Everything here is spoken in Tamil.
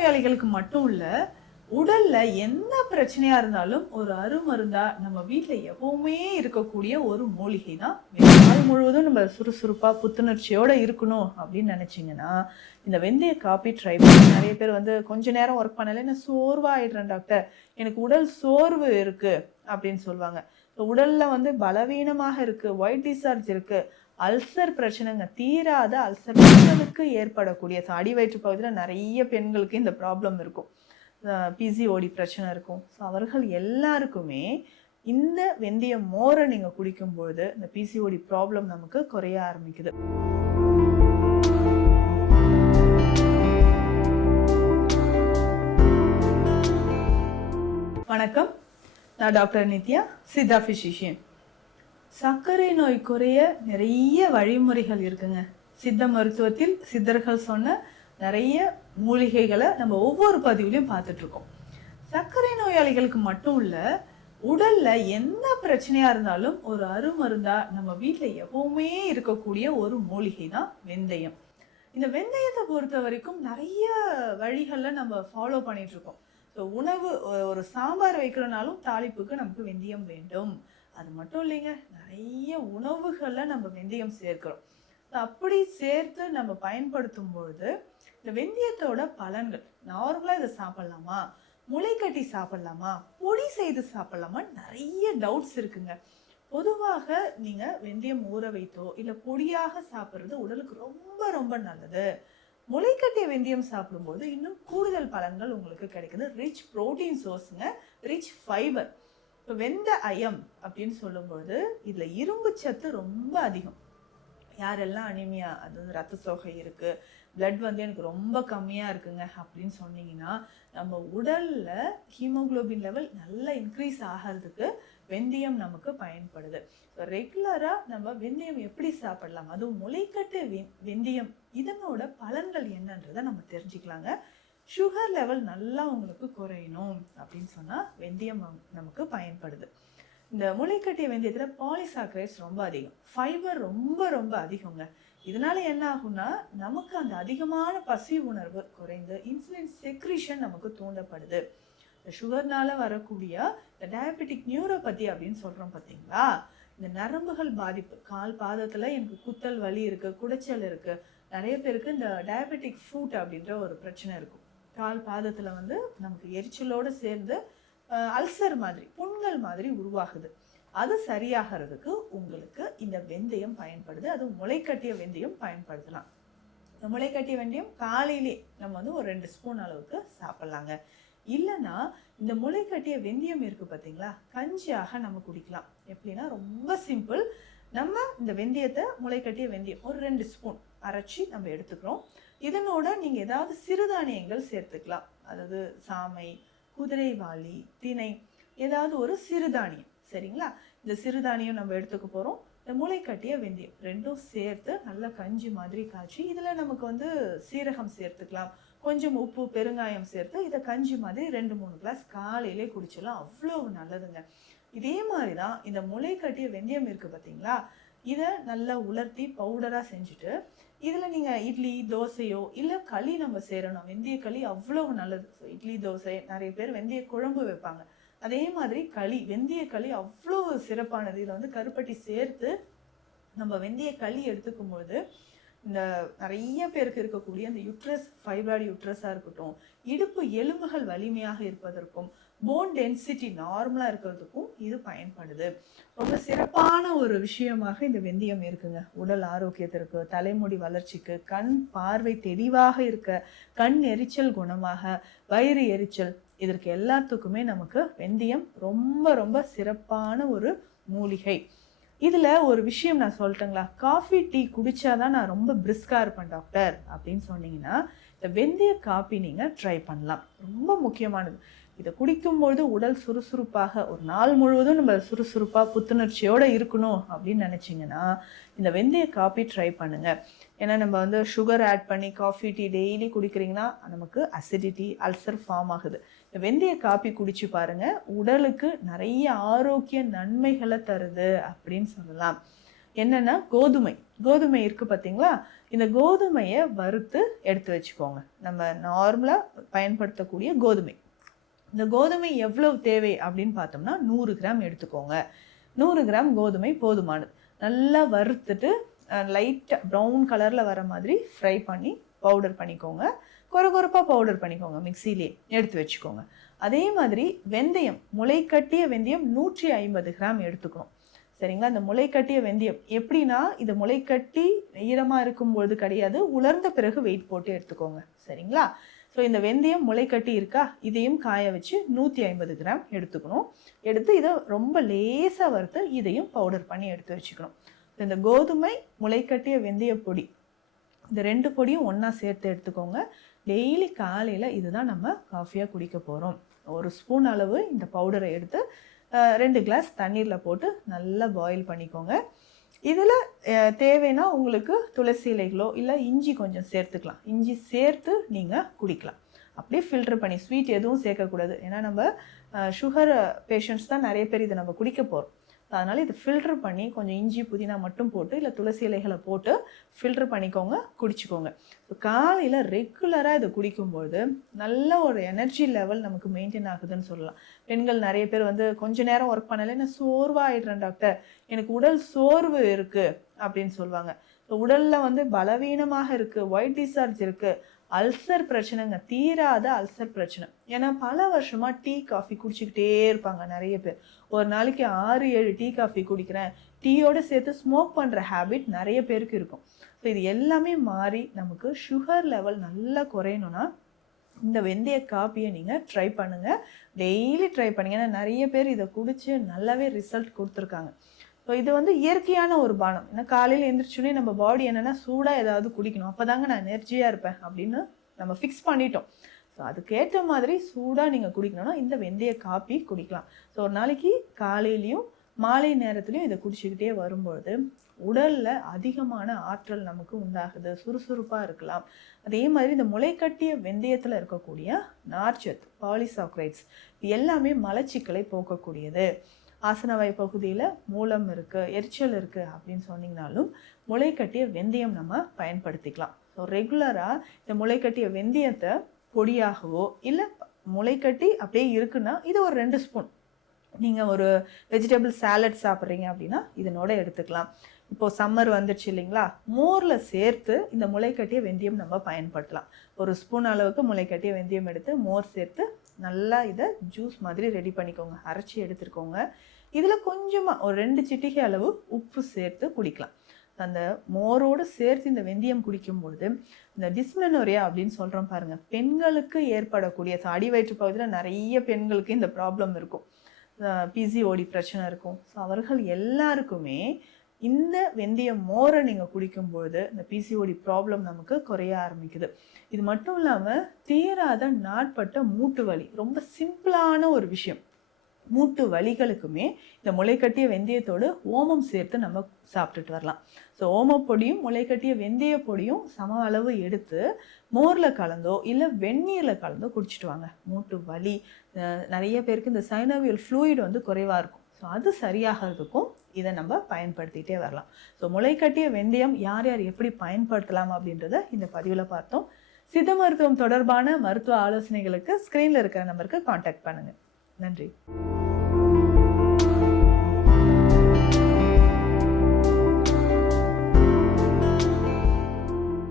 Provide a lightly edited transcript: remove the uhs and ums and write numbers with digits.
நோயாளிகளுக்கு மட்டும் இல்ல, உடல்ல என்ன பிரச்சனையா இருந்தாலும் ஒரு அருமருந்தா நம்ம வீட்ல எப்பவுமே இருக்கக்கூடிய ஒரு மூலிகை தான். நாள் முழுவதும் நம்ம சுறுசுறுப்பா புத்துணர்ச்சியோட இருக்கணும் அப்படின்னு நினைச்சீங்கன்னா, இந்த வெந்தய காப்பி ட்ரை பண்ணி நிறைய பேர் வந்து கொஞ்ச நேரம் ஒர்க் பண்ணல நான் சோர்வா ஆயிடுறேன் டாக்டர், எனக்கு உடல் சோர்வு இருக்கு அப்படின்னு சொல்லுவாங்க. உடல்ல வந்து பலவீனமாக இருக்கு, ஒயிட் டிஸ்சார்ஜ் இருக்கு, அல்சர் பிரச்சனைங்க, தீராத அல்சர் பெண்களுக்கு ஏற்படக்கூடிய அடி வயிற்று பகுதியில் நிறைய பெண்களுக்கு இந்த ப்ராப்ளம் இருக்கும். பிசிஓடி பிரச்சனை இருக்கும். ஸோ அவர்கள் எல்லாருக்குமே இந்த வெந்தய மோரை நீங்கள் குடிக்கும்பொழுது இந்த பிசிஓடி ப்ராப்ளம் நமக்கு குறைய ஆரம்பிக்குது. வணக்கம், நான் டாக்டர் நித்யா, சித்தா ஃபிசிஷியன். சர்க்கரை நோய் குறைய நிறைய வழிமுறைகள் இருக்குங்க. சித்த மருத்துவத்தில் சித்தர்கள் சொன்ன நிறைய மூலிகைகளை நம்ம ஒவ்வொரு பதிவுலையும் பார்த்துட்டு இருக்கோம். சர்க்கரை நோயாளிகளுக்கு மட்டும் இல்ல, உடல்ல என்ன பிரச்சனையா இருந்தாலும் ஒரு அருமருந்தா நம்ம வீட்டுல எப்பவுமே இருக்கக்கூடிய ஒரு மூலிகை தான் வெந்தயம். இந்த வெந்தயத்தை பொறுத்த வரைக்கும் நிறைய வழிகள்ல நம்ம ஃபாலோ பண்ணிட்டு இருக்கோம். ஸோ உணவு ஒரு சாம்பார் வைக்கிறனாலும் தாளிப்புக்கு நமக்கு வெந்தயம் வேண்டும். அது மட்டும் இல்லைங்க, நிறைய உணவுகள்ல நம்ம வெந்தயம் சேர்க்கிறோம். அப்படி சேர்த்து நம்ம பயன்படுத்தும் பொழுது இந்த வெந்தயத்தோட பலன்கள், நார்மலா இதை சாப்பிடலாமா, முளை கட்டி சாப்பிடலாமா, பொடி செய்து சாப்பிடலாமா, நிறைய டவுட்ஸ் இருக்குங்க. பொதுவாக நீங்க வெந்தயம் ஊற வைத்தோ இல்ல பொடியாக சாப்பிட்றது உடலுக்கு ரொம்ப ரொம்ப நல்லது. முளைக்கட்டிய வெந்தயம் சாப்பிடும்போது இன்னும் கூடுதல் பலன்கள் உங்களுக்கு கிடைக்குது. ரிச் புரோட்டீன் சோர்ஸுங்க, ரிச் ஃபைபர். இப்போ வெந்த அயம் அப்படின்னு சொல்லும்போது இதுல இரும்பு சத்து ரொம்ப அதிகம். யாரெல்லாம் அனிமியா, அதாவது ரத்த சோகை இருக்கு, பிளட் வந்து எனக்கு ரொம்ப கம்மியா இருக்குங்க அப்படின்னு சொன்னீங்கன்னா, நம்ம உடல்ல ஹீமோகுளோபின் லெவல் நல்லா இன்க்ரீஸ் ஆகிறதுக்கு வெந்தயம் நமக்கு பயன்படுது. ரெகுலரா நம்ம வெந்தயம் எப்படி சாப்பிடலாம், அதுவும் முளைக்கட்டு வெந்தயம், இதனோட பலன்கள் என்னன்றதை நம்ம தெரிஞ்சுக்கலாங்க. சுகர் லெவல் நல்லா உங்களுக்கு குறையணும் அப்படின்னு சொன்னா வெந்தயம் நமக்கு பயன்படுது. இந்த முளைக்கட்டிய வெந்தயத்தில் பாலிசாக்கரைட்ஸ் ரொம்ப அதிகம், ஃபைபர் ரொம்ப ரொம்ப அதிகங்க. இதனால என்ன ஆகும்னா, நமக்கு அந்த அதிகமான பசி உணர்வு குறைந்து இன்சுலின் செக்ரிஷன் நமக்கு தூண்டப்படுது. இந்த சுகர்னால வரக்கூடிய இந்த டயபெட்டிக் நியூரோபதி அப்படின்னு சொல்றோம் பார்த்தீங்களா, இந்த நரம்புகள் பாதிப்பு, கால் பாதத்துல எனக்கு குத்தல் வலி இருக்கு, குடைச்சல் இருக்கு. நிறைய பேருக்கு இந்த டயபெட்டிக் ஃபுட் அப்படின்ற ஒரு பிரச்சனை இருக்கும். கால் பாதத்துல வந்து நமக்கு எரிச்சலோட சேர்ந்து அல்சர் மாதிரி புண்கள் மாதிரி உருவாகுது. அது சரியாகிறதுக்கு உங்களுக்கு இந்த வெந்தயம் பயன்படுது. அது முளைக்கட்டிய வெந்தயம் பயன்படுத்தலாம். இந்த முளைக்கட்டிய வெந்தயம் காலையிலே நம்ம வந்து ஒரு 2 ஸ்பூன் அளவுக்கு சாப்பிட்லாங்க. இல்லைன்னா இந்த முளைக்கட்டிய வெந்தயம் இருக்கு பார்த்தீங்களா, கஞ்சியாக நம்ம குடிக்கலாம். எப்படின்னா ரொம்ப சிம்பிள். நம்ம இந்த வெந்தயத்தை, முளைக்கட்டிய வெந்தயம் ஒரு 2 ஸ்பூன் அரைச்சி நம்ம எடுத்துக்கிறோம். இதனோட நீங்க ஏதாவது சிறுதானியங்கள் சேர்த்துக்கலாம். அதாவது சாமை, குதிரைவாளி, திணை, ஏதாவது ஒரு சிறுதானியம். சரிங்களா, இந்த சிறுதானியம் நம்ம எடுத்துக்க போறோம். இந்த முளைக்கட்டிய வெந்தயம் ரெண்டும் சேர்த்து நல்லா கஞ்சி மாதிரி காய்ச்சி, இதுல நமக்கு வந்து சீரகம் சேர்த்துக்கலாம், கொஞ்சம் உப்பு, பெருங்காயம் சேர்த்து இதை கஞ்சி மாதிரி 2-3 கிளாஸ் காலையிலே குடிச்சிடலாம். அவ்வளவு நல்லதுங்க. இதே மாதிரிதான் இந்த முளைக்கட்டிய வெந்தயம் இருக்கு பார்த்தீங்களா, இதை நல்லா உலர்த்தி பவுடரா செஞ்சுட்டு இதுல நீங்க இட்லி தோசையோ இல்ல களி நம்ம சேரணும். வெந்தய களி அவ்வளவு நல்லது. இட்லி தோசை, நிறைய பேர் வெந்தய குழம்பு வைப்பாங்க. அதே மாதிரி களி, வெந்தய களி அவ்வளவு சிறப்பானது. இதுல வந்து கருப்பட்டி சேர்த்து நம்ம வெந்தய களி எடுத்துக்கும் போது இந்த நிறைய பேருக்கு இருக்கக்கூடிய அந்த யுட்ரஸ், ஃபைப்ராய்டு யுட்ரஸா இருக்கட்டும், இடுப்பு எலும்புகள் வலிமையாக இருப்பதற்கும், போன் டென்சிட்டி நார்மலா இருக்கிறதுக்கும் இது பயன்படுது. ரொம்ப சிறப்பான ஒரு விஷயமாக இந்த வெந்தயம் இருக்குங்க. உடல் ஆரோக்கியத்திற்கு, தலைமுடி வளர்ச்சிக்கு, கண் பார்வை தெளிவாக இருக்க, கண் எரிச்சல் குணமாக, வயிறு எரிச்சல், இதற்கு எல்லாத்துக்குமே நமக்கு வெந்தயம் ரொம்ப ரொம்ப சிறப்பான ஒரு மூலிகை. இதுல ஒரு விஷயம் நான் சொல்லட்டுங்களா, காஃபி டீ குடிச்சாதான் நான் ரொம்ப பிரிஸ்கா இருப்பேன் டாக்டர் அப்படின்னு சொன்னீங்கன்னா, இந்த வெந்தய காபி நீங்க ட்ரை பண்ணலாம். ரொம்ப முக்கியமானது. இதை குடிக்கும்பொழுது உடல் சுறுசுறுப்பாக, ஒரு நாள் முழுவதும் நம்ம சுறுசுறுப்பா புத்துணர்ச்சியோட இருக்கணும் அப்படின்னு நினைச்சிங்கன்னா இந்த வெந்தய காபி ட்ரை பண்ணுங்க. ஏன்னா நம்ம வந்து சுகர் ஆட் பண்ணி காஃபி டீ டெய்லி குடிக்கிறீங்கன்னா நமக்கு அசிடிட்டி, அல்சர் ஃபார்ம் ஆகுது. இந்த வெந்தய காபி குடிச்சு பாருங்க, உடலுக்கு நிறைய ஆரோக்கிய நன்மைகளை தருது அப்படின்னு சொல்லலாம். என்னன்னா கோதுமை இருக்கு பார்த்தீங்களா, இந்த கோதுமையை வறுத்து எடுத்து வச்சுக்கோங்க. நம்ம நார்மலாக பயன்படுத்தக்கூடிய கோதுமை. இந்த கோதுமை எவ்வளவு தேவை அப்படின்னு பார்த்தோம்னா 100 கிராம் எடுத்துக்கோங்க. 100 கிராம் கோதுமை போதுமானது. நல்லா வறுத்துட்டு லைட்டாக ப்ரௌன் கலரில் வர மாதிரி ஃப்ரை பண்ணி பவுடர் பண்ணிக்கோங்க. கொரகொரப்பாக பவுடர் பண்ணிக்கோங்க, மிக்சிலே எடுத்து வச்சுக்கோங்க. அதே மாதிரி வெந்தயம், முளைக்கட்டிய வெந்தயம் 150 கிராம் எடுத்துக்கணும். சரிங்களா? இந்த முளைக்கட்டிய வெந்தயம் எப்படின்னா, இது முளைக்கட்டி ஈரமாக இருக்கும்பொழுது கிடையாது, உலர்ந்த பிறகு வெயிட் போட்டு எடுத்துக்கோங்க. சரிங்களா? ஸோ இந்த வெந்தயம் முளைக்கட்டி இருக்கா, இதையும் காய வச்சு 150 கிராம் எடுத்துக்கணும். எடுத்து இதை ரொம்ப லேசாக வறுத்து இதையும் பவுடர் பண்ணி எடுத்து வச்சுக்கணும். இந்த கோதுமை, முளைக்கட்டிய வெந்தய பொடி, இந்த 2 பொடியும் ஒன்றா சேர்த்து எடுத்துக்கோங்க. டெய்லி காலையில் இதுதான் நம்ம காஃபியாக குடிக்க போகிறோம். 1 ஸ்பூன் அளவு இந்த பவுடரை எடுத்து 2 கிளாஸ் தண்ணீரில் போட்டு நல்லா பாயில் பண்ணிக்கோங்க. இதில் தேவைன்னா உங்களுக்கு துளசி இலைகளோ இல்லை இஞ்சி கொஞ்சம் சேர்த்துக்கலாம். இஞ்சி சேர்த்து நீங்கள் குடிக்கலாம். அப்படியே ஃபில்டர் பண்ணி, ஸ்வீட் எதுவும் சேர்க்கக்கூடாது. ஏன்னா நம்ம சுகர் பேஷண்ட்ஸ் தான் நிறைய பேர் இதை நம்ம குடிக்க போகிறோம். அதனால் இது ஃபில்டர் பண்ணி கொஞ்சம் இஞ்சி புதினா மட்டும் போட்டு இல்லை துளசி இலைகளை போட்டு ஃபில்டர் பண்ணிக்கோங்க, குடிச்சிக்கோங்க. ஸோ காலையில் ரெகுலராக இதை குடிக்கும்போது நல்ல ஒரு எனர்ஜி லெவல் நமக்கு மெயின்டைன் ஆகுதுன்னு சொல்லலாம். பெண்கள் நிறைய பேர் கொஞ்ச நேரம் ஒர்க் பண்ணலை, நான் சோர்வாகிடுறேன் டாக்டர், எனக்கு உடல் சோர்வு இருக்குது அப்படின்னு சொல்லுவாங்க. ஸோ உடலில் பலவீனமாக இருக்குது, ஒயிட் டிஸ்சார்ஜ் இருக்குது, அல்சர் பிரச்சனைங்க, தீராத அல்சர் பிரச்சனை. ஏன்னா பல வருஷமாக டீ காஃபி குடிச்சிக்கிட்டே இருப்பாங்க நிறைய பேர். ஒரு நாளைக்கு 6-7 டீ காஃபி குடிக்கிறேன், டீயோடு சேர்த்து ஸ்மோக் பண்ணுற ஹேபிட் நிறைய பேருக்கு இருக்கும். ஸோ இது எல்லாமே மாறி நமக்கு சுகர் லெவல் நல்லா குறையணும்னா இந்த வெந்தய காப்பியை நீங்கள் ட்ரை பண்ணுங்கள். டெய்லி ட்ரை பண்ணுங்க. ஏன்னா நிறைய பேர் இதை குடித்து நல்லாவே ரிசல்ட் கொடுத்துருக்காங்க. ஸோ இது இயற்கையான ஒரு பானம். ஏன்னா காலையில் எழுந்திரிச்சோன்னே நம்ம பாடி என்னென்னா சூடாக ஏதாவது குடிக்கணும், அப்போ தாங்க நான் எனர்ஜியாக இருப்பேன் அப்படின்னு நம்ம ஃபிக்ஸ் பண்ணிட்டோம். ஸோ அதுக்கேற்ற மாதிரி சூடாக நீங்கள் குடிக்கணும்னா இந்த வெந்தய காப்பி குடிக்கலாம். ஸோ ஒரு நாளைக்கு காலையிலையும் மாலை நேரத்துலையும் இதை குடிச்சிக்கிட்டே வரும்பொழுது உடலில் அதிகமான ஆற்றல் நமக்கு உண்டாகுது, சுறுசுறுப்பாக இருக்கலாம். அதே மாதிரி இந்த முளைக்கட்டிய வெந்தயத்தில் இருக்கக்கூடிய நார்ச்சத்து, பாலிசாக்கரைட்ஸ், இது எல்லாமே மலச்சிக்கலை போக்கக்கூடியது. ஆசனவாய் பகுதியில் மூலம் இருக்குது, எரிச்சல் இருக்குது அப்படின்னு சொன்னீங்கனாலும் முளைக்கட்டிய வெந்தயம் நம்ம பயன்படுத்திக்கலாம். ஸோ ரெகுலராக இந்த முளைக்கட்டிய வெந்தயத்தை பொடியாகவோ இல்லை முளைக்கட்டி அப்படியே இருக்குன்னா இது ஒரு 2 ஸ்பூன் நீங்கள் ஒரு வெஜிடபிள் சாலட் சாப்பிட்றீங்க அப்படின்னா இதனோட எடுத்துக்கலாம். இப்போது சம்மர் வந்துடுச்சு இல்லைங்களா, மோரில் சேர்த்து இந்த முளைக்கட்டிய வெந்தயம் நம்ம பயன்படுத்தலாம். 1 ஸ்பூன் அளவுக்கு முளைக்கட்டிய வெந்தயம் எடுத்து மோர் சேர்த்து நல்லா இதை ஜூஸ் மாதிரி ரெடி பண்ணிக்கோங்க, அரைச்சி எடுத்துருக்கோங்க. இதில் கொஞ்சமாக ஒரு 2 சிட்டிகை அளவு உப்பு சேர்த்து குடிக்கலாம். அந்த மோரோடு சேர்த்து இந்த வெந்தயம் குடிக்கும்பொழுது இந்த டிஸ்மெனோரியா அப்படின்னு சொல்கிறோம் பாருங்கள், பெண்களுக்கு ஏற்படக்கூடிய அடி வயிற்று பகுதியில் நிறைய பெண்களுக்கு இந்த ப்ராப்ளம் இருக்கும், பிசிஓடி பிரச்சனை இருக்கும். ஸோ அவர்கள் எல்லாருக்குமே இந்த வெந்தய மோரை நீங்கள் குடிக்கும்பொழுது இந்த பிசிஓடி ப்ராப்ளம் நமக்கு குறைய ஆரம்பிக்குது. இது மட்டும் இல்லாமல் தீராத நாட்பட்ட மூட்டு வலி, ரொம்ப சிம்பிளான ஒரு விஷயம். மூட்டு வலிகளுக்குமே இந்த முளைக்கட்டிய வெந்தயத்தோடு ஓமம் சேர்த்து நம்ம சாப்பிட்டுட்டு வரலாம். ஸோ ஓமப்பொடியும் முளைக்கட்டிய வெந்தய பொடியும் சம அளவு எடுத்து மோரில் கலந்தோ இல்லை வெந்நீரில் கலந்தோ குடிச்சிட்டு வாங்க. மூட்டு வலி, நிறைய பேருக்கு இந்த சைனோவியல் ஃப்ளூயிட் குறைவாக இருக்கும். ஸோ அது சரியாகிறதுக்கும் இதை நம்ம பயன்படுத்திகிட்டே வரலாம். ஸோ முளைக்கட்டிய வெந்தயம் யார் யார் எப்படி பயன்படுத்தலாம் அப்படின்றத இந்த பதிவில் பார்த்தோம். சித்த மருத்துவம் தொடர்பான மருத்துவ ஆலோசனைகளுக்கு ஸ்க்ரீனில் இருக்கிற நம்பருக்கு காண்டாக்ட் பண்ணுங்கள். நன்றி.